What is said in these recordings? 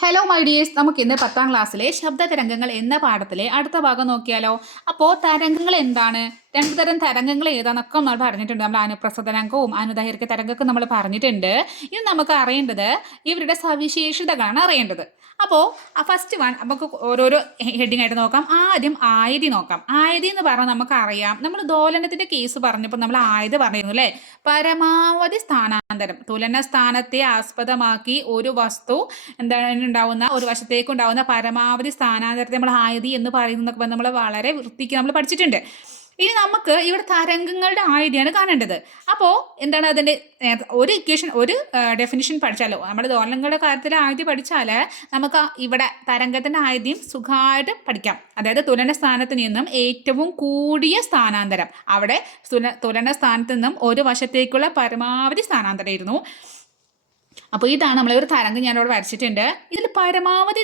Hello my dears, നമുക്ക് ഇന്ന് 10ാം ക്ലാസ്സിലെ ശബ്ദ തരംഗങ്ങൾ എന്ന പാഠത്തിലെ അടുത്ത ഭാഗം നോക്കിയാലോ. അപ്പോൾ തരംഗങ്ങൾ എന്താണ്, രണ്ടു തരം തരംഗങ്ങൾ ഏതാന്നൊക്കെ നമ്മൾ പറഞ്ഞിട്ടുണ്ട്. നമ്മൾ അനുപ്രസ്ഥ തരംഗവും അനുദൈർഘ്യ തരംഗമൊക്കെ നമ്മൾ പറഞ്ഞിട്ടുണ്ട്. ഇനി നമുക്ക് അറിയേണ്ടത് ഇവരുടെ സവിശേഷതകളാണ് അറിയേണ്ടത്. അപ്പോൾ ഫസ്റ്റ് വൺ നമുക്ക് ഓരോരോ ഹെഡിങ് ആയിട്ട് നോക്കാം. ആദ്യം ആയതി നോക്കാം. ആയതി എന്ന് പറഞ്ഞാൽ നമുക്കറിയാം, നമ്മൾ ദോലനത്തിന്റെ കേസ് പറഞ്ഞപ്പോൾ നമ്മൾ ആയത് പറഞ്ഞിരുന്നു അല്ലേ. പരമാവധി സ്ഥാനാന്തരം, തുലന സ്ഥാനത്തെ ആസ്പദമാക്കി ഒരു വസ്തു എന്താണ് ഉണ്ടാവുന്ന ഒരു വശത്തേക്ക് ഉണ്ടാവുന്ന പരമാവധി സ്ഥാനാന്തരത്തെ നമ്മൾ ആയതി എന്ന് പറയുന്നതൊക്കെ നമ്മൾ വളരെ വൃത്തിക്ക് നമ്മൾ പഠിച്ചിട്ടുണ്ട്. ഇനി നമുക്ക് ഇവിടെ തരംഗങ്ങളുടെ ആയതിയാണ് കാണേണ്ടത്. അപ്പോൾ എന്താണ് അതിൻ്റെ ഒരു ഇക്വേഷൻ, ഒരു ഡെഫിനിഷൻ പഠിച്ചാലോ, നമ്മുടെ ദോലനങ്ങളുടെ കാര്യത്തിൽ ആയതി പഠിച്ചാൽ നമുക്ക് ഇവിടെ തരംഗത്തിൻ്റെ ആയതിയും സുഖമായിട്ട് പഠിക്കാം. അതായത് തുലന സ്ഥാനത്ത് നിന്നും ഏറ്റവും കൂടിയ സ്ഥാനാന്തരം, അവിടെ തുലന സ്ഥാനത്ത് നിന്നും ഒരു വശത്തേക്കുള്ള പരമാവധി സ്ഥാനാന്തരമായിരുന്നു. അപ്പോൾ ഇതാണ് നമ്മളൊരു തരംഗം ഞാനിവിടെ വരച്ചിട്ടുണ്ട്. ഇതിൽ പരമാവധി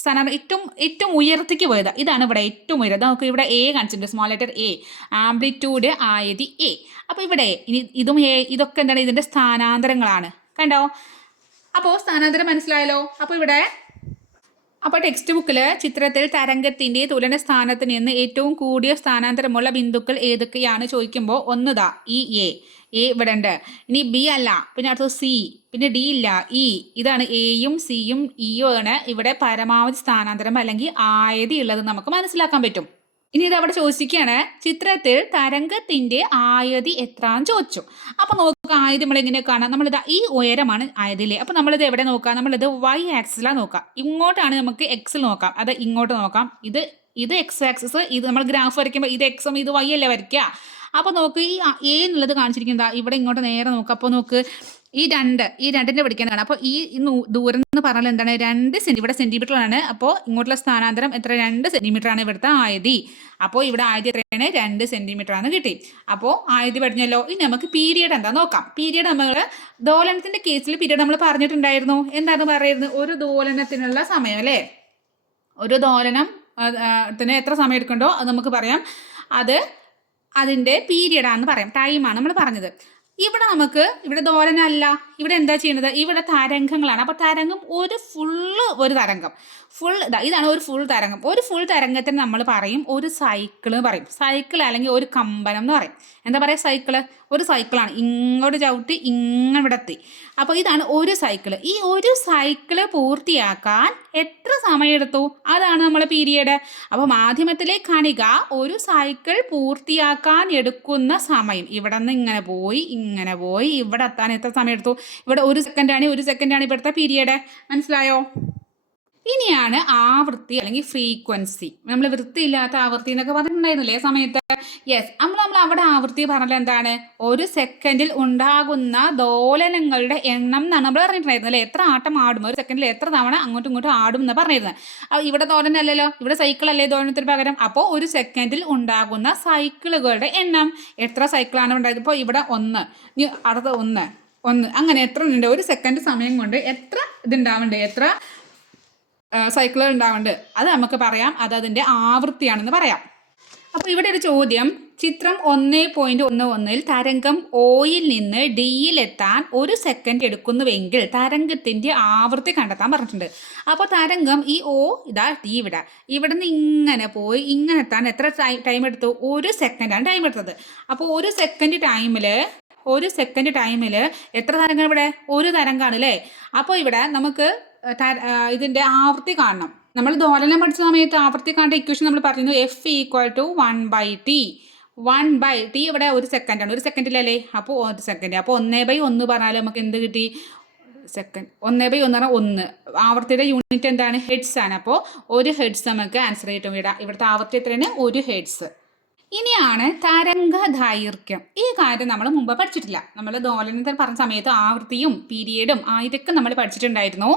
സ്ഥാനം ഏറ്റവും ഉയരത്തേക്ക് പോയത് ഇതാണ്. ഇവിടെ ഏറ്റവും ഉയരം നമുക്ക് ഇവിടെ എ കാണിച്ചിട്ടുണ്ട്, സ്മോൾ ലെറ്റർ എ, ആംപ്ലിറ്റ്യൂഡ് ആയത് എ. അപ്പോൾ ഇവിടെ ഇനി ഇതും എ, ഇതൊക്കെ എന്താണ് ഇതിൻ്റെ സ്ഥാനാന്തരങ്ങളാണ്, കണ്ടോ. അപ്പോൾ സ്ഥാനാന്തരം മനസ്സിലായല്ലോ. അപ്പോൾ ടെക്സ്റ്റ് ബുക്കിൽ ചിത്രത്തിൽ തരംഗത്തിൻ്റെ തുലന സ്ഥാനത്ത് നിന്ന് ഏറ്റവും കൂടിയ സ്ഥാനാന്തരമുള്ള ബിന്ദുക്കൾ ഏതൊക്കെയാണ് ചോദിക്കുമ്പോൾ ഒന്നുതാ ഈ എ ഇവിടെ ഉണ്ട്. ഇനി ബി അല്ല, പിന്നെ അടുത്തത് സി, പിന്നെ ഡി ഇല്ല, ഇ. ഇതാണ് എയും സിയും ഇയും ആണ് ഇവിടെ പരമാവധി സ്ഥാനാന്തരം അല്ലെങ്കിൽ ആയതി ഉള്ളത് നമുക്ക് മനസ്സിലാക്കാൻ പറ്റും. ഇനി ഇത് അവിടെ ചോദിക്കുകയാണ്, ചിത്രത്തിൽ തരംഗത്തിന്റെ ആയതി എത്രാന്ന് ചോദിച്ചു. അപ്പൊ നോക്കുക, ആയത് നമ്മൾ എങ്ങനെ കാണാം, നമ്മളിത് ഈ ഉയരമാണ് ആയതില്ലേ. അപ്പൊ നമ്മളിത് എവിടെ നോക്കാം, നമ്മളിത് വൈ ആക്സിലാണ് നോക്കാം. ഇങ്ങോട്ടാണ് നമുക്ക് എക്സിൽ നോക്കാം, അത് ഇങ്ങോട്ട് നോക്കാം. ഇത് എക്സ് ആക്സിസ്, ഇത് നമ്മൾ ഗ്രാഫ് വരയ്ക്കുമ്പോൾ ഇത് എക്സും ഇത് വൈ അല്ലേ വരയ്ക്കുക. അപ്പോൾ നോക്ക്, ഈ എ എന്നുള്ളത് കാണിച്ചിരിക്കുന്നത് ഇവിടെ ഇങ്ങോട്ട് നേരെ നോക്കുക. അപ്പോൾ നോക്ക്, ഈ രണ്ടിൻ്റെ പഠിക്കാൻ കാണാം. അപ്പോൾ ഈ ദൂരം എന്ന് പറഞ്ഞാൽ എന്താണ്, 2 ഇവിടെ സെൻറ്റിമീറ്ററാണ്. അപ്പോൾ ഇങ്ങോട്ടുള്ള സ്ഥാനാന്തരം എത്ര, 2 സെൻറ്റിമീറ്ററാണ് ഇവിടുത്തെ ആയതി. അപ്പോൾ ഇവിടെ ആയതി എത്രയാണ്, 2 സെൻറ്റിമീറ്ററാണ് കിട്ടി. അപ്പോൾ ആയതി പഠിഞ്ഞല്ലോ. ഇനി നമുക്ക് പീരിയഡ് എന്താ നോക്കാം. പീരിയഡ് നമ്മൾ ദോലനത്തിൻ്റെ കേസിൽ പീരിയഡ് നമ്മൾ പറഞ്ഞിട്ടുണ്ടായിരുന്നു. എന്താണെന്ന് പറയുന്നത്, ഒരു ദോലനത്തിനുള്ള സമയം അല്ലേ. ഒരു ദോലനത്തിന് എത്ര സമയം എടുക്കണ്ടോ അത് നമുക്ക് പറയാം, അതിൻ്റെ പീരിയഡാണെന്ന് പറയാം, ടൈമാണ് നമ്മൾ പറഞ്ഞത്. ഇവിടെ ദോലനമല്ല, ഇവിടെ എന്താ ചെയ്യുന്നത്, ഇവിടെ തരംഗങ്ങളാണ്. അപ്പോൾ തരംഗം ഒരു തരംഗം ഇതാണ് ഒരു ഫുൾ തരംഗം. ഒരു ഫുൾ തരംഗത്തിന് നമ്മൾ പറയും ഒരു സൈക്കിൾ പറയും. സൈക്കിൾ അല്ലെങ്കിൽ ഒരു കമ്പനം എന്ന് പറയും. എന്താ പറയുക, ഒരു സൈക്കിളാണ്. ഇങ്ങോട്ട് ചവിട്ടി ഇവിടെ എത്തി. അപ്പോൾ ഇതാണ് ഒരു സൈക്കിൾ. ഈ ഒരു സൈക്കിള് പൂർത്തിയാക്കാൻ എത്ര സമയമെടുത്തു, അതാണ് നമ്മളെ പീരിയഡ്. അപ്പോൾ മാധ്യമത്തിലെ കണിക ഒരു സൈക്കിൾ പൂർത്തിയാക്കാൻ എടുക്കുന്ന സമയം, ഇവിടെ നിന്ന് ഇങ്ങനെ പോയി ഇവിടെ എത്താൻ എത്ര സമയം എടുത്തു. ഇവിടെ 1 സെക്കൻഡാണ് ഇവിടുത്തെ പീരിയഡ്. മനസ്സിലായോ. ഇനിയാണ് ആവൃത്തി അല്ലെങ്കിൽ ഫ്രീക്വൻസി. നമ്മൾ വൃത്തിയില്ലാത്ത ആവൃത്തി എന്നൊക്കെ പറഞ്ഞിട്ടുണ്ടായിരുന്നില്ലേ സമയത്ത്. യെസ്, നമ്മൾ അവിടെ ആവൃത്തി പറഞ്ഞാൽ എന്താണ്, 1 സെക്കൻഡിൽ ഉണ്ടാകുന്ന ദോലനങ്ങളുടെ എണ്ണം എന്നാണ് നമ്മൾ പറഞ്ഞിട്ടുണ്ടായിരുന്നത് അല്ലേ. എത്ര ആട്ടം ആടും, 1 സെക്കൻഡിൽ എത്ര തവണ അങ്ങോട്ടും ഇങ്ങോട്ടും ആടും എന്ന് പറഞ്ഞിരുന്നത്. അപ്പോൾ ഇവിടെ ദോലനല്ലല്ലോ, ഇവിടെ സൈക്കിളല്ലേ ദോലനത്തിന് പകരം. അപ്പോൾ 1 സെക്കൻഡിൽ ഉണ്ടാകുന്ന സൈക്കിളുകളുടെ എണ്ണം, എത്ര സൈക്കിളാണ് ഉണ്ടായത്. ഇപ്പോൾ ഇവിടെ 1, അടുത്ത 1, അങ്ങനെ എത്ര ഉണ്ട്, 1 സെക്കൻഡ് സമയം കൊണ്ട് എത്ര ഇതുണ്ടാവുന്നുണ്ട്, എത്ര സൈക്കിളുകൾ ഉണ്ടാവുന്നുണ്ട്, അത് നമുക്ക് പറയാം. അതിൻ്റെ ആവൃത്തിയാണെന്ന് പറയാം. അപ്പോൾ ഇവിടെ ഒരു ചോദ്യം, ചിത്രം 1.11 തരംഗം ഒയിൽ നിന്ന് ഡിയിലെത്താൻ 1 സെക്കൻഡ് എടുക്കുന്നുവെങ്കിൽ തരംഗത്തിൻ്റെ ആവൃത്തി കണ്ടെത്താൻ പറഞ്ഞിട്ടുണ്ട്. അപ്പോൾ തരംഗം ഈ ഒ ഇതാ ഡി ഇവിടെ നിന്ന് ഇങ്ങനെ പോയി ഇങ്ങനെ എത്താൻ എത്ര ടൈം എടുത്തു, 1 സെക്കൻഡാണ് ടൈം എടുത്തത്. അപ്പോൾ 1 സെക്കൻഡ് ടൈമിൽ എത്ര തരംഗം, ഇവിടെ ഒരു തരംഗമാണ് അല്ലേ. അപ്പോൾ ഇവിടെ നമുക്ക് ഇതിൻ്റെ ആവൃത്തി കാണണം. നമ്മൾ ദോലനം പഠിച്ച സമയത്ത് ആവൃത്തി കാണേണ്ട ഇക്വേഷൻ നമ്മൾ പറഞ്ഞു, F=1/t. 1/t ഇവിടെ 1 സെക്കൻഡാണ്, 1 സെക്കൻഡിലല്ലേ. അപ്പോൾ 1 സെക്കൻഡ്, അപ്പോൾ 1/1 പറഞ്ഞാൽ നമുക്ക് എന്ത് കിട്ടി, സെക്കൻഡ്. 1/1 പറഞ്ഞാൽ 1. ആവൃത്തിയുടെ യൂണിറ്റ് എന്താണ്, ഹെഡ്സ് ആണ്. അപ്പോൾ 1 ഹെഡ്സ് നമുക്ക് ആൻസർ കിട്ടും. ഇവിടുത്തെ ആവൃത്തി എത്രയാണ്, 1 ഹെഡ്സ്. ഇനിയാണ് തരംഗ ദൈർഘ്യം. ഈ കാര്യം നമ്മൾ മുമ്പ് പഠിച്ചിട്ടില്ല. നമ്മൾ ദോലനത്തിൽ പറഞ്ഞ സമയത്ത് ആവൃത്തിയും പീരിയഡും ഇതൊക്കെ നമ്മൾ പഠിച്ചിട്ടുണ്ടായിരുന്നു.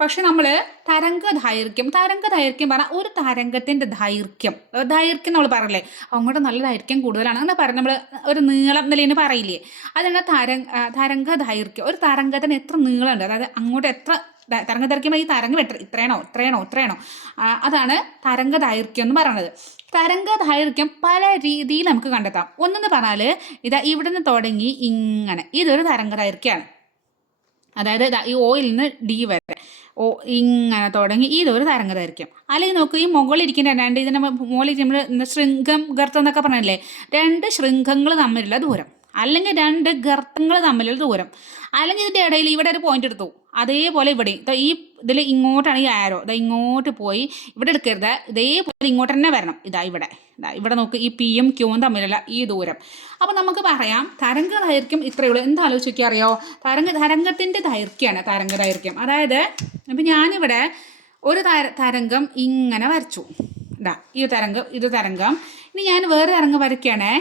പക്ഷെ നമ്മൾ തരംഗ ദൈർഘ്യം പറഞ്ഞാൽ ഒരു തരംഗത്തിൻ്റെ ദൈർഘ്യം നമ്മൾ പറയില്ലേ, അങ്ങോട്ട് നല്ല ദൈർഘ്യം കൂടുതലാണ് അങ്ങനെ പറഞ്ഞ് നമ്മൾ ഒരു നീളം നിലയിൽ പറയില്ലേ, അതാണ് തരംഗ ദൈർഘ്യം. ഒരു തരംഗത്തിന് എത്ര നീളമുണ്ട്, അതായത് അങ്ങോട്ട് എത്ര തരംഗ ദൈർഘ്യം, ഈ തരംഗം ഇത്രയാണോ, അതാണ് തരംഗ ദൈർഘ്യം എന്ന് പറയുന്നത്. തരംഗ ദൈർഘ്യം പല രീതിയിൽ നമുക്ക് കണ്ടെത്താം. ഒന്നെന്ന് പറഞ്ഞാൽ ഇവിടെ നിന്ന് തുടങ്ങി ഇങ്ങനെ, ഇതൊരു തരംഗ ദൈർഘ്യമാണ്. അതായത് ഈ ഓയിൽ നിന്ന് ഡി വരെ ഓ ഇങ്ങനെ തുടങ്ങി ഇതൊരു തരംഗദൈർഘ്യം. അല്ലെങ്കിൽ നോക്കൂ, ഈ മുകളിലിരിക്കുന്ന രണ്ട് ഇതിൻ്റെ മുകളിൽ നമ്മൾ ശൃംഖം ഗർത്തം എന്നൊക്കെ പറഞ്ഞല്ലേ, രണ്ട് ശൃംഖങ്ങൾ തമ്മിലുള്ള ദൂരം, അല്ലെങ്കിൽ രണ്ട് ഗർത്തങ്ങൾ തമ്മിലുള്ള ദൂരം, അല്ലെങ്കിൽ ഇതിൻ്റെ ഇടയിൽ ഇവിടെ ഒരു പോയിന്റ് എടുത്തു, അതേപോലെ ഇവിടെ ഈ ഇതിൽ ഇങ്ങോട്ടാണ് ഈ ആരോ, ഇതാ ഇങ്ങോട്ട് പോയി ഇവിടെ എടുക്കരുത്, ഇതേപോലെ ഇങ്ങോട്ട് തന്നെ വരണം. ഇവിടെ നോക്ക്, ഈ പിയും ക്യൂവും തമ്മിലുള്ള ഈ ദൂരം. അപ്പോൾ നമുക്ക് പറയാം തരംഗ ദൈർഘ്യം ഇത്രയേ ഉള്ളൂ. എന്താ ആലോചിക്കുക അറിയോ, തരംഗത്തിൻ്റെ ദൈർഘ്യമാണ് തരംഗ ദൈർഘ്യം. അതായത് ഇപ്പം ഞാനിവിടെ ഒരു തരംഗം ഇങ്ങനെ വരച്ചു, ഇത് തരംഗം. ഇനി ഞാൻ വേറെ തരംഗം വരയ്ക്കുകയാണേ.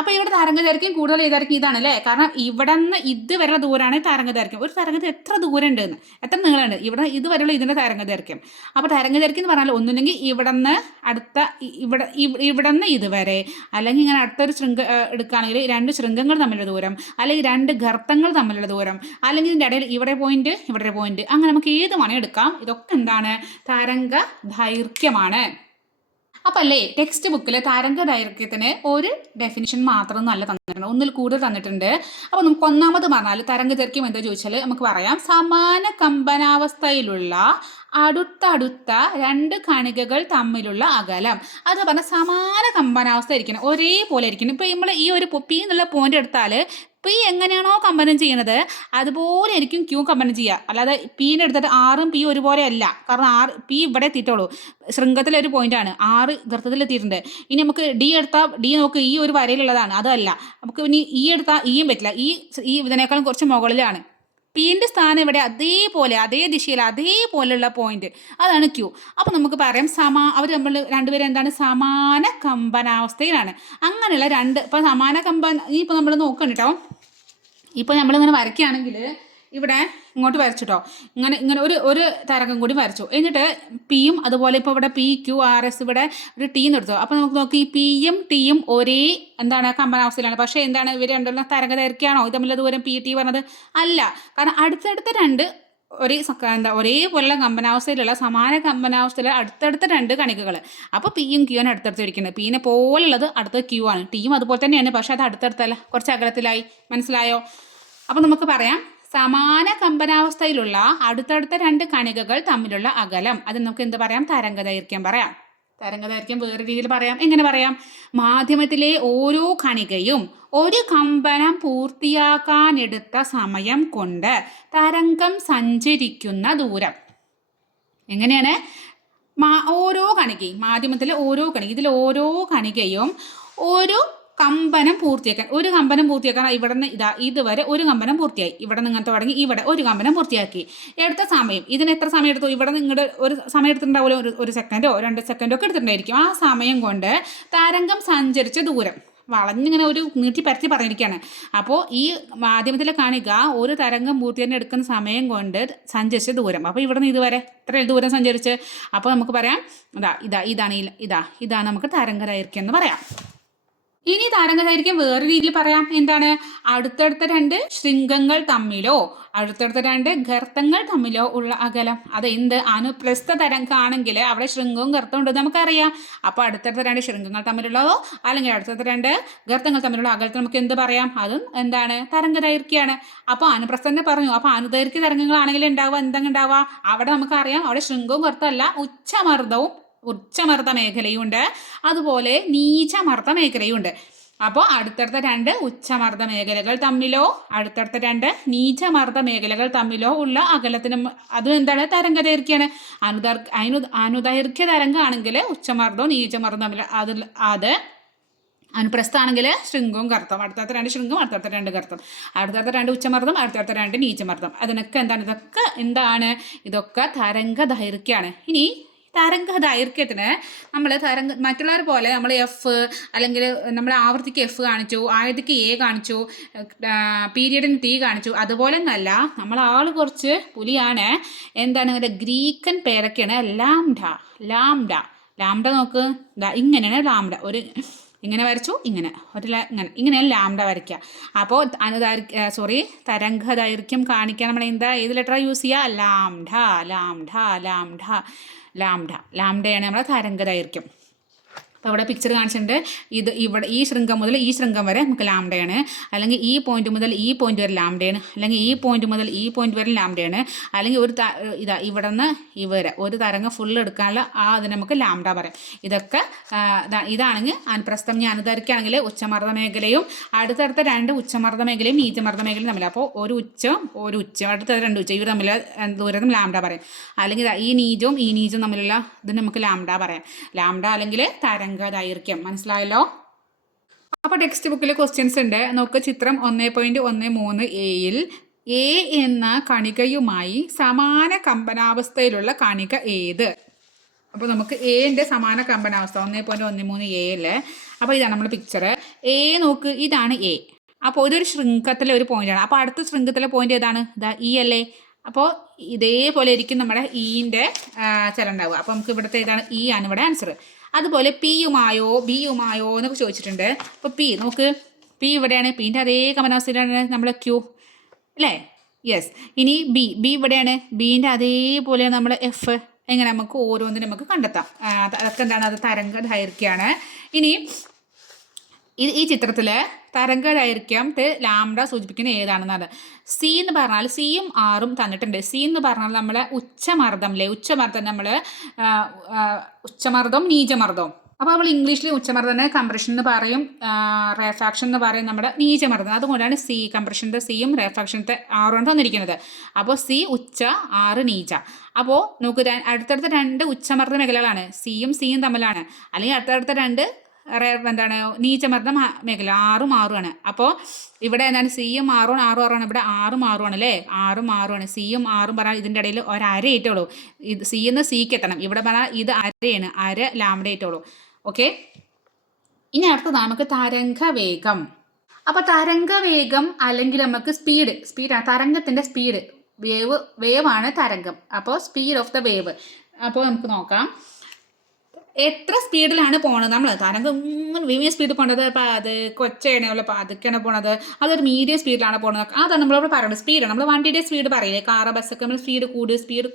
അപ്പോൾ ഇവിടെ തരംഗദൈർഘ്യം കൂടുതൽ ഏതായിരിക്കും? ഇതാണല്ലേ, കാരണം ഇവിടെ നിന്ന് ഇതുവരെയുള്ള ദൂരമാണ് തരംഗദൈർഘ്യം. ഒരു തരംഗത്തിൽ എത്ര ദൂരം ഉണ്ടെന്ന്, എത്ര നീളമുണ്ട്, ഇവിടെ ഇതുവരെയുള്ള ഇതിൻ്റെ തരംഗദൈർഘ്യം. അപ്പോൾ തരംഗദൈർഘ്യം എന്ന് പറഞ്ഞാൽ ഒന്നുമില്ലെങ്കിൽ ഇവിടെ നിന്ന് അടുത്ത ഇവിടെ നിന്ന് ഇതുവരെ, അല്ലെങ്കിൽ ഇങ്ങനെ അടുത്തൊരു എടുക്കുകയാണെങ്കിൽ രണ്ട് ശൃംഖങ്ങൾ തമ്മിലുള്ള ദൂരം, അല്ലെങ്കിൽ രണ്ട് ഗർത്തങ്ങൾ തമ്മിലുള്ള ദൂരം, അല്ലെങ്കിൽ ഇതിൻ്റെ ഇടയിൽ ഇവിടെ പോയിന്റ് ഇവിടെ പോയിന്റ്, അങ്ങനെ നമുക്ക് ഏത് വേണമെങ്കിൽ എടുക്കാം. ഇതൊക്കെ എന്താണ്? തരംഗ ദൈർഘ്യമാണ്. അപ്പം അല്ലേ ടെക്സ്റ്റ് ബുക്കിൽ തരംഗ ദൈർഘ്യത്തിന് ഒരു ഡെഫിനിഷൻ മാത്രം നല്ല തന്നിട്ടുണ്ട്, ഒന്നിൽ കൂടുതൽ തന്നിട്ടുണ്ട്. അപ്പോൾ നമുക്ക് ഒന്നാമത് പറഞ്ഞാൽ തരംഗ ദൈർഘ്യം എന്താ ചോദിച്ചാൽ നമുക്ക് പറയാം, സമാന കമ്പനാവസ്ഥയിലുള്ള അടുത്തടുത്ത രണ്ട് കണികകൾ തമ്മിലുള്ള അകലം. അത് പറഞ്ഞാൽ സമാന കമ്പനാവസ്ഥ ഇരിക്കണം, ഒരേപോലെ ഇരിക്കണം. ഇപ്പോൾ നമ്മൾ ഈ ഒരു പി എന്നുള്ള പോയിന്റ് എടുത്താൽ പി എങ്ങനെയാണോ കമ്പനം ചെയ്യുന്നത് അതുപോലെ ആയിരിക്കും ക്യൂ കമ്പനം ചെയ്യുക. അല്ലാതെ പീനെ എടുത്തിട്ട് ആറും പി ഒരുപോലെ അല്ല, കാരണം പി ഇവിടെ എത്തിയിട്ടുള്ളൂ, ശൃംഖത്തിലൊരു പോയിന്റാണ്, 6 ഗർത്തത്തിലെത്തിയിട്ടുണ്ട്. ഇനി നമുക്ക് ഡി എടുത്താൽ ഡി നോക്ക് ഈ ഒരു വരയിലുള്ളതാണ്, അതല്ല. നമുക്ക് ഇനി ഇ എടുത്താൽ ഇയും പറ്റില്ല, ഈ ഇതിനേക്കാളും കുറച്ച് മുകളിലാണ്. പീൻ്റെ സ്ഥാനം ഇവിടെ അതേപോലെ അതേ ദിശയിൽ അതേപോലെയുള്ള പോയിന്റ്, അതാണ് ക്യൂ. അപ്പോൾ നമുക്ക് പറയാം അവർ നമ്മൾ രണ്ടുപേരും എന്താണ്? സമാന കമ്പനാവസ്ഥയിലാണ്. അങ്ങനെയുള്ള ഇപ്പോൾ സമാന ഇപ്പോൾ നമ്മൾ നോക്കണം കേട്ടോ. ഇപ്പോൾ നമ്മളിങ്ങനെ വരയ്ക്കുകയാണെങ്കിൽ ഇവിടെ ഇങ്ങോട്ട് വരച്ചിട്ടോ, ഇങ്ങനെ ഒരു തരംഗം കൂടി വരച്ചു. എന്നിട്ട് പിയും അതുപോലെ ഇപ്പോൾ ഇവിടെ പി ക്യു ആർ എസ് ഇവിടെ ഒരു ടീ നിർത്തുക. അപ്പോൾ നമുക്ക് നോക്കി ഈ പിയും ടിയും ഒരേ കമ്പനാവസ്ഥയിലാണ്. പക്ഷേ എന്താണ് ഇവർ രണ്ടുള്ള തരംഗ ദൈർഘ്യമാണോ ഇത് തമ്മിലുള്ള ദൂരം പി ടി പറഞ്ഞത്? അല്ല, കാരണം അടുത്തടുത്ത രണ്ട് ഒരേപോലുള്ള കമ്പനാവസ്ഥയിലുള്ള സമാന കമ്പനാവസ്ഥയിലുള്ള അടുത്തടുത്ത രണ്ട് കണികകൾ. അപ്പോൾ പിയും ക്യൂആണ് അടുത്തടുത്ത് ഇരിക്കുന്നത്. പീനെ പോലുള്ളത് അടുത്ത ക്യൂ ആണ്, ടിയും അതുപോലെ തന്നെയാണ്, പക്ഷേ അത് അടുത്തടുത്തല്ല, കുറച്ച് അകലത്തിലായി. മനസ്സിലായോ? അപ്പോൾ നമുക്ക് പറയാം സമാന കമ്പനാവസ്ഥയിലുള്ള അടുത്തടുത്ത രണ്ട് കണികകൾ തമ്മിലുള്ള അകലം, അത് നമുക്ക് എന്ത് പറയാം? തരംഗദൈർഘ്യം പറയാം. തരംഗദൈർഘ്യം വേറെ രീതിയിൽ പറയാം. എങ്ങനെ പറയാം? മാധ്യമത്തിലെ ഓരോ കണികയും ഒരു കമ്പനം പൂർത്തിയാക്കാനെടുത്ത സമയം കൊണ്ട് തരംഗം സഞ്ചരിക്കുന്ന ദൂരം. എങ്ങനെയാണ്? ഓരോ കണികയും, മാധ്യമത്തിലെ ഓരോ കണിക, ഇതിൽ ഓരോ കണികയും ഒരു കമ്പനം പൂർത്തിയാക്കാൻ ഇവിടെ നിന്ന് ഇതുവരെ ഒരു കമ്പനം പൂർത്തിയായി, ഇവിടെ നിന്ന് തുടങ്ങി ഇവിടെ ഒരു കമ്പനം പൂർത്തിയാക്കി. എടുത്ത സമയം, ഇതിന് എത്ര സമയം എടുത്തു? ഇവിടെ നിങ്ങളുടെ ഒരു സമയം എടുത്തിട്ടുണ്ടാവില്ല, ഒരു സെക്കൻഡോ 2 സെക്കൻഡോ ഒക്കെ എടുത്തിട്ടുണ്ടായിരിക്കും. ആ സമയം കൊണ്ട് തരംഗം സഞ്ചരിച്ച ദൂരം വളഞ്ഞിങ്ങനെ ഒരു നീട്ടി പറഞ്ഞിരിക്കുകയാണ്. അപ്പോൾ ഈ മാധ്യമത്തിലെ കാണിക ഒരു തരംഗം പൂർത്തിയാക്കാൻ എടുക്കുന്ന സമയം കൊണ്ട് സഞ്ചരിച്ച ദൂരം. അപ്പോൾ ഇവിടെ നിന്ന് ഇതുവരെ ഇത്ര ദൂരം സഞ്ചരിച്ച്. അപ്പോൾ നമുക്ക് പറയാം ഇതാണ് നമുക്ക് തരംഗ ദൈർഘ്യം എന്ന് പറയാം. ഇനി തരംഗദൈർഘ്യം വേറെ രീതിയിൽ പറയാം. എന്താണ്? അടുത്തടുത്ത രണ്ട് ശൃംഖങ്ങൾ തമ്മിലോ അടുത്തടുത്ത രണ്ട് ഗർത്തങ്ങൾ തമ്മിലോ ഉള്ള അകലം. അത് എന്ത്? അനുപ്രസ്ഥ തരംഗമാണെങ്കിൽ അവിടെ ശൃംഖവും ഗർത്തവും ഉണ്ടെന്ന് നമുക്കറിയാം. അപ്പോൾ അടുത്തടുത്ത രണ്ട് ശൃംഖങ്ങൾ തമ്മിലുള്ളതോ അല്ലെങ്കിൽ അടുത്തടുത്ത രണ്ട് ഗർത്തങ്ങൾ തമ്മിലുള്ള അകലത്തിൽ നമുക്ക് എന്ത് പറയാം? അതും എന്താണ്? തരംഗദൈർഘ്യമാണ്. അപ്പോൾ അനുപ്രസ്ഥനെ പറഞ്ഞു. അപ്പോൾ അനുദൈർഘ്യ തരംഗങ്ങളാണെങ്കിൽ എന്തെങ്കിലും അവിടെ നമുക്കറിയാം അവിടെ ശൃംഖവും ഗർത്തമല്ല, ഉച്ചമർദ്ദ മേഖലയുണ്ട്, അതുപോലെ നീചമർദ്ദ മേഖലയുണ്ട്. അപ്പോൾ അടുത്തടുത്ത രണ്ട് ഉച്ചമർദ്ദ മേഖലകൾ തമ്മിലോ അടുത്തടുത്ത രണ്ട് നീചമർദ്ദ മേഖലകൾ തമ്മിലോ ഉള്ള അകലത്തിനും അതും എന്താണ്? തരംഗദൈർഘ്യമാണ്. അനുദൈർഘ്യ തരംഗമാണെങ്കിൽ ഉച്ചമർദ്ദവും നീചമർദ്ദവും തമ്മിൽ അത് അനുപ്രസ്ഥാണെങ്കിൽ ശൃംഖവും ഗർത്തം, അടുത്തടുത്ത രണ്ട് ശൃംഖം അടുത്തടുത്ത രണ്ട് ഗർത്തം, അടുത്തടുത്ത രണ്ട് ഉച്ചമർദ്ദം അടുത്തടുത്ത രണ്ട് നീചമർദ്ദം. അതിനൊക്കെ ഇതൊക്കെ തരംഗ ദൈർഘ്യമാണ്. ഇനി തരംഗ ദൈർഘ്യത്തിന് നമ്മൾ മറ്റുള്ളവർ പോലെ നമ്മൾ എഫ് അല്ലെങ്കിൽ നമ്മൾ ആവൃത്തിക്ക് എഫ് കാണിച്ചു, ആയതിക്ക് എ കാണിച്ചു, പീരിയഡിന് ടി കാണിച്ചു, അതുപോലെ ഒന്നല്ല. നമ്മൾ കുറച്ച് പുലിയാണ്. എന്താണ്? ഗ്രീക്കൻ പേരൊക്കെയാണ് ലാംഡ നോക്ക്, ഇങ്ങനെയാണ് ലാംഡ. ഇങ്ങനെ വരച്ചു, ഇങ്ങനെയാണ് ലാംഡ വരയ്ക്കുക. അപ്പോൾ തരംഗ ദൈർഘ്യം കാണിക്കാൻ നമ്മൾ ഏത് ലെറ്ററാണ് യൂസ് ചെയ്യുക? ലാംഡയാണ് നമ്മുടെ തരംഗ ദൈർഘ്യം. അപ്പോൾ ഇവിടെ പിക്ചർ കാണിച്ചിട്ടുണ്ട്. ഇവിടെ ഈ ശൃംഗം മുതൽ ഈ ശൃംഗം വരെ നമുക്ക് ലാംഡയാണ്, അല്ലെങ്കിൽ ഈ പോയിന്റ് മുതൽ ഈ പോയിന്റ് വരെ ലാംഡയാണ്, അല്ലെങ്കിൽ ഈ പോയിന്റ് മുതൽ ഈ പോയിന്റ് വരെ ലാംഡയാണ്, അല്ലെങ്കിൽ ഇവിടെ നിന്ന് ഇവരെ ഒരു തരംഗം ഫുൾ എടുക്കാനുള്ള അതിന് നമുക്ക് ലാംഡ പറയാം. ഇതൊക്കെ ഇതാണെങ്കിൽ അനുപ്രസ്ഥം. ഇനി അനുദൈർഘ്യമാണെങ്കിൽ ഉച്ചമർദ്ദ മേഖലയും അടുത്തടുത്ത 2 ഉച്ചമർദ്ദ മേഖലയും നീചമർദ്ദ മേഖലയും തമ്മിൽ. അപ്പോൾ ഒരു ഉച്ച അടുത്ത 2 ഉച്ച ഇവർ തമ്മിൽ ദൂരം ലാംഡ പറയും. അല്ലെങ്കിൽ ഈ നീചവും ഈ നീചവും തമ്മിലുള്ള ഇത് നമുക്ക് ലാംഡ പറയാം. ലാംഡ അല്ലെങ്കിൽ തരംഗ ദൈർഘ്യം. മനസ്സിലായല്ലോ? അപ്പോൾ ടെക്സ്റ്റ് ബുക്കിൽ ക്വസ്റ്റ്യൻസ് ഉണ്ട്. നോക്ക്, ചിത്രം 1.13 എ എന്ന കണികയുമായി സമാന കമ്പനാവസ്ഥയിലുള്ള കണിക ഏത്? അപ്പോൾ നമുക്ക് എന്റെ സമാന കമ്പനാവസ്ഥ 1.13 അപ്പോൾ ഇതാണ് നമ്മുടെ പിക്ചർ. എ നോക്ക്, ഇതാണ് എ. അപ്പോൾ ഇതൊരു ശൃംഖത്തിലെ ഒരു പോയിന്റാണ്. അപ്പോൾ അടുത്ത ശൃംഖത്തിലെ പോയിന്റ് ഏതാണ്? ഇതാ ഇ അല്ലേ? അപ്പോൾ ഇതേപോലെ ഇരിക്കും നമ്മുടെ ഇന്റെ ചലനം ഉണ്ടാവുക. അപ്പോൾ നമുക്ക് ഇവിടുത്തെ ഏതാണ്? ഇ ആണ് ഇവിടെ ആൻസർ. അതുപോലെ പിയുമായോ ബിയുമായോ എന്നൊക്കെ ചോദിച്ചിട്ടുണ്ട്. അപ്പോൾ പി നോക്ക്, പി ഇവിടെയാണ്. പിന്റെ അതേ കമ്പനാവസ്ഥയിലാണ് നമ്മളെ ക്യൂ അല്ലേ? യെസ്. ഇനി ബി ഇവിടെയാണ്. ബിന്റെ അതേപോലെ നമ്മൾ എഫ്. എങ്ങനെ നമുക്ക് ഓരോന്നിനും നമുക്ക് കണ്ടെത്താം. അതൊക്കെ എന്താണ്? അത് തരംഗ ദൈർഘ്യമാണ്. ഇനി ഈ ചിത്രത്തിൽ തരംഗ ദൈർഘ്യം ലാംഡ സൂചിപ്പിക്കുന്ന ഏതാണെന്നാണ്. സി എന്ന് പറഞ്ഞാൽ സിയും ആറും തന്നിട്ടുണ്ട്. സി എന്ന് പറഞ്ഞാൽ നമ്മളെ ഉച്ചമർദ്ദം അല്ലേ? ഉച്ചമർദ്ദം നമ്മൾ ഉച്ചമർദ്ദവും നീചമർദ്ദവും. അപ്പോൾ നമ്മൾ ഇംഗ്ലീഷിൽ ഉച്ചമർദ്ദനെ കംപ്രഷൻ എന്ന് പറയും, റേഫാക്ഷൻ എന്ന് പറയും നമ്മുടെ നീചമർദ്ദം. അതുകൊണ്ടാണ് സി കംപ്രഷൻ്റെ സിയും റേഫാക്ഷൻ്റെ ആറും തന്നിരിക്കുന്നത്. അപ്പോൾ സി ഉച്ച, 6 നീച. അപ്പോൾ നമുക്ക് അടുത്തടുത്ത 2 ഉച്ചമർദ്ദ മേഖലകളാണ്. സിയും തമ്മിലാണ്. അല്ലെങ്കിൽ അടുത്തടുത്ത 2 എന്താണ് നീചമർദ്ദ മേഖല 6ഉം 6ഉം ആണ്. അപ്പോൾ ഇവിടെ എന്താണ്? സിയും 6ഉം 6 ആണ്. ഇവിടെ 6ഉം 6ഉം ആണ് അല്ലേ? 6ഉം 6ഉം ആണ്. സിയും 6ഉം പറഞ്ഞാൽ ഇതിൻ്റെ ഇടയിൽ ഒരു അര ഇട്ടുള്ളൂ. ഇത് സി എന്ന് സിക്ക് എത്തണം. ഇവിടെ പറഞ്ഞാൽ ഇത് അരയാണ്, അര ലാംഡ ഇട്ടുള്ളൂ. ഓക്കെ. ഇനി അടുത്തത് നമുക്ക് തരംഗവേഗം. അപ്പോൾ തരംഗവേഗം അല്ലെങ്കിൽ നമുക്ക് സ്പീഡാണ് തരംഗത്തിൻ്റെ സ്പീഡ്. വേവാണ് തരംഗം. അപ്പോൾ സ്പീഡ് ഓഫ് ദ വേവ്. അപ്പോൾ നമുക്ക് നോക്കാം എത്ര സ്പീഡിലാണ് പോണത്. നമ്മൾ തരംഗം വലിയ സ്പീഡിൽ പോണത്. അപ്പോൾ അത് കൊച്ചയാണല്ലോ, അപ്പോൾ അതൊക്കെയാണ് പോണത്. അതൊരു മീഡിയം സ്പീഡിലാണ് പോണത്. അതാണ് നമ്മളിവിടെ പറയുന്നത് സ്പീഡാണ്. നമ്മൾ വണ്ടിയുടെ സ്പീഡ് പറയില്ലേ? കാറ്, ബസ്സൊക്കെ നമ്മൾ സ്പീഡ്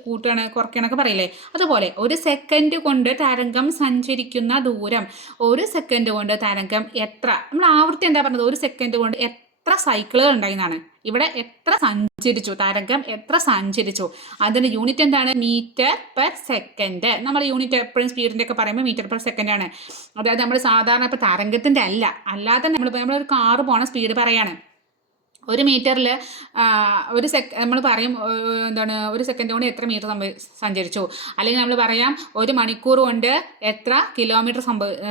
കൂട്ടുകയാണ് കുറയ്ക്കണമൊക്കെ പറയില്ലേ? അതുപോലെ 1 സെക്കൻഡ് കൊണ്ട് തരംഗം സഞ്ചരിക്കുന്ന ദൂരം. 1 സെക്കൻഡ് കൊണ്ട് തരംഗം എത്ര, നമ്മൾ ആവൃത്തി എന്താ പറഞ്ഞത്? 1 സെക്കൻഡ് കൊണ്ട് എത്ര സൈക്കിളുകൾ ഉണ്ടായിരുന്നാണ്. ഇവിടെ എത്ര സഞ്ചരിച്ചു, തരംഗം എത്ര സഞ്ചരിച്ചു, അതിൻ്റെ യൂണിറ്റ് എന്താണ്? Metre per second. നമ്മൾ യൂണിറ്റ് എപ്പോഴും സ്പീഡിൻ്റെ ഒക്കെ പറയുമ്പോൾ മീറ്റർ പെർ സെക്കൻഡ് ആണ്. അതായത് നമ്മൾ സാധാരണ ഇപ്പോൾ തരംഗത്തിൻ്റെ അല്ലാതെ നമ്മളൊരു കാറ് പോണ സ്പീഡ് പറയാണ്. 1 മീറ്ററിൽ നമ്മൾ പറയും എന്താണ് 1 സെക്കൻഡ് കൊണ്ട് എത്ര മീറ്റർ സഞ്ചരിച്ചു, അല്ലെങ്കിൽ നമ്മൾ പറയാം 1 മണിക്കൂർ കൊണ്ട് എത്ര കിലോമീറ്റർ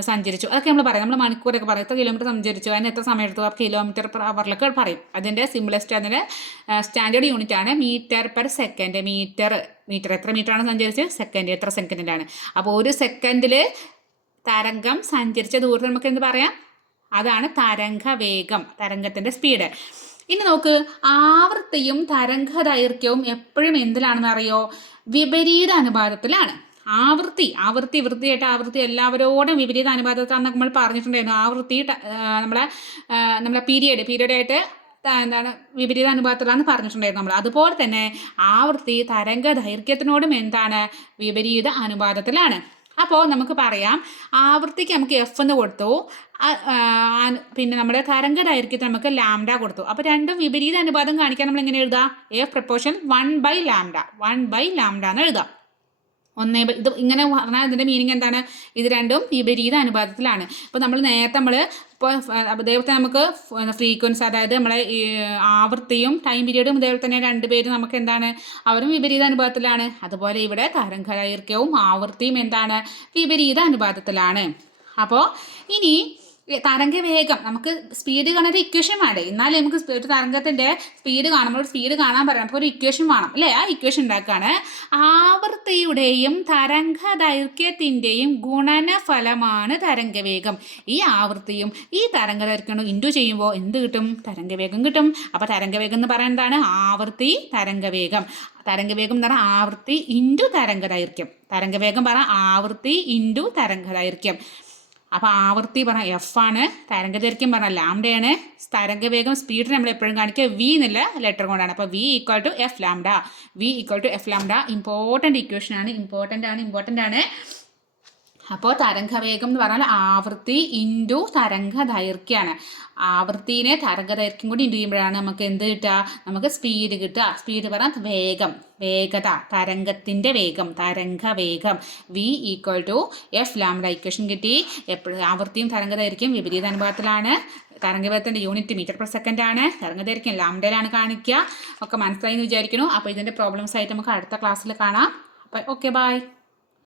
സഞ്ചരിച്ചു. അതൊക്കെ നമ്മൾ പറയാം. നമ്മൾ മണിക്കൂറൊക്കെ പറയും എത്ര കിലോമീറ്റർ സഞ്ചരിച്ചു, അതിന് എത്ര സമയം എടുത്തു, കിലോമീറ്റർ പെർ അവറിലൊക്കെ പറയും. അതിൻ്റെ സിംപ്ലസ്റ്റ് അതിൻ്റെ സ്റ്റാൻഡേർഡ് യൂണിറ്റ് ആണ് മീറ്റർ പെർ സെക്കൻഡ്. മീറ്റർ എത്ര മീറ്ററാണ് സഞ്ചരിച്ചത്, സെക്കൻഡ് എത്ര സെക്കൻഡിലാണ്. അപ്പോൾ 1 സെക്കൻഡിൽ തരംഗം സഞ്ചരിച്ച ദൂരത്തിൽ നമുക്ക് എന്ത് പറയാം? അതാണ് തരംഗവേഗം, തരംഗത്തിൻ്റെ സ്പീഡ്. ഇനി നോക്ക്, ആവൃത്തിയും തരംഗ ദൈർഘ്യവും എപ്പോഴും എന്തിലാണെന്ന് അറിയോ? വിപരീത അനുപാതത്തിലാണ്. വൃത്തിയായിട്ട് ആവൃത്തി എല്ലാവരോടും വിപരീത അനുപാതത്തിലാണെന്ന് നമ്മൾ പറഞ്ഞിട്ടുണ്ടായിരുന്നു. ആവൃത്തി നമ്മളെ പീരിയഡായിട്ട് എന്താണ് വിപരീത അനുപാതത്തിലാണെന്ന് പറഞ്ഞിട്ടുണ്ടായിരുന്നു നമ്മൾ. അതുപോലെ തന്നെ ആവൃത്തി തരംഗ ദൈർഘ്യത്തിനോടും എന്താണ്? വിപരീത അനുപാതത്തിലാണ്. അപ്പോൾ നമുക്ക് പറയാം ആവൃത്തിക്ക് നമുക്ക് എഫ് എന്ന് കൊടുത്തു, പിന്നെ നമ്മുടെ തരംഗ ദൈർഘ്യത്തിന് നമുക്ക് ലാംഡ കൊടുത്തു. അപ്പോൾ രണ്ടും വിപരീത അനുപാതം കാണിക്കാൻ നമ്മൾ എങ്ങനെ എഴുതാം? എഫ് പ്രപ്പോർഷൻ 1/λ എന്ന് എഴുതാം. ഇത് ഇങ്ങനെ പറഞ്ഞാൽ ഇതിൻ്റെ മീനിങ് എന്താണ്? ഇത് രണ്ടും വിപരീത അനുപാതത്തിലാണ്. ഇപ്പോൾ നേരത്തെ ഇപ്പോൾ അതേപോലെ നമുക്ക് ഫ്രീക്വൻസി, അതായത് നമ്മളെ ആവൃത്തിയും ടൈം പീരീഡും ഇതേപോലെ തന്നെ 2 പേരും നമുക്ക് എന്താണ്? അവരും വിപരീത അനുപാതത്തിലാണ്. അതുപോലെ ഇവിടെ തരംഗ ദൈർഘ്യവും ആവൃത്തിയും എന്താണ്? വിപരീത അനുപാതത്തിലാണ്. അപ്പോൾ ഇനി തരംഗവേഗം നമുക്ക് സ്പീഡ് കാണാൻ ഒരു ഇക്വേഷൻ വേണ്ടേ? എന്നാലും നമുക്ക് ഒരു തരംഗത്തിൻ്റെ സ്പീഡ് കാണുമ്പോൾ സ്പീഡ് കാണാൻ പറയാം, നമുക്ക് ഒരു ഇക്വേഷൻ വേണം അല്ലേ? ആ ഇക്വേഷൻ ഉണ്ടാക്കുകയാണ്. ആവൃത്തിയുടെയും തരംഗ ദൈർഘ്യത്തിൻ്റെയും ഗുണനഫലമാണ് തരംഗവേഗം. ഈ ആവൃത്തിയും ഈ തരംഗ ദൈർഘ്യവും ഇൻറ്റു ചെയ്യുമ്പോൾ എന്ത് കിട്ടും? തരംഗവേഗം കിട്ടും. അപ്പോൾ തരംഗവേഗം എന്ന് പറയുന്നത് എന്താണ്? ആവൃത്തി തരംഗവേഗം. തരംഗവേഗം എന്ന് പറഞ്ഞാൽ ആവൃത്തി ഇൻറ്റു തരംഗ ദൈർഘ്യം. തരംഗവേഗം പറഞ്ഞാൽ ആവൃത്തി ഇൻറ്റു തരംഗ ദൈർഘ്യം. അപ്പോൾ ആവൃത്തി പറഞ്ഞാൽ എഫ് ആണ്, തരംഗദൈർഘ്യം പറഞ്ഞാൽ ലാംഡയാണ്. തരംഗവേഗം സ്പീഡ് നമ്മൾ എപ്പോഴും കാണിക്കുക വി എന്നുള്ള ലെറ്റർ കൊണ്ടാണ്. അപ്പോൾ V equal to F lambda. Important equation ആണ്, ഇമ്പോർട്ടൻ്റ് ആണ്. അപ്പോൾ തരംഗവേഗം എന്ന് പറഞ്ഞാൽ ആവൃത്തി ഇൻറ്റു തരംഗ ദൈർഘ്യമാണ്. ആവൃത്തിനെ തരംഗ ദൈർഘ്യം കൂടി ഇൻറ്റു ചെയ്യുമ്പോഴാണ് നമുക്ക് എന്ത് കിട്ടുക, നമുക്ക് സ്പീഡ് കിട്ടുക. സ്പീഡ് പറഞ്ഞാൽ വേഗം, വേഗത, തരംഗത്തിൻ്റെ വേഗം, തരംഗ വേഗം. V = F ലാംഡ ഇക്വേഷൻ കിട്ടി. എപ്പോഴും ആവൃത്തിയും തരംഗ ദൈർഘ്യം വിപരീത അനുപാതത്തിലാണ്. തരംഗവേഗത്തിൻ്റെ യൂണിറ്റ് മീറ്റർ/സെക്കൻഡ് ആണ്. തരംഗദൈർഘ്യം ലാംഡയിലാണ് കാണിക്കുക. ഒക്കെ മനസ്സിലായി എന്ന് വിചാരിക്കുന്നു. അപ്പോൾ ഇതിൻ്റെ പ്രോബ്ലംസ് ആയിട്ട് നമുക്ക് അടുത്ത ക്ലാസ്സിൽ കാണാം. അപ്പോൾ ഓക്കെ, ബൈ.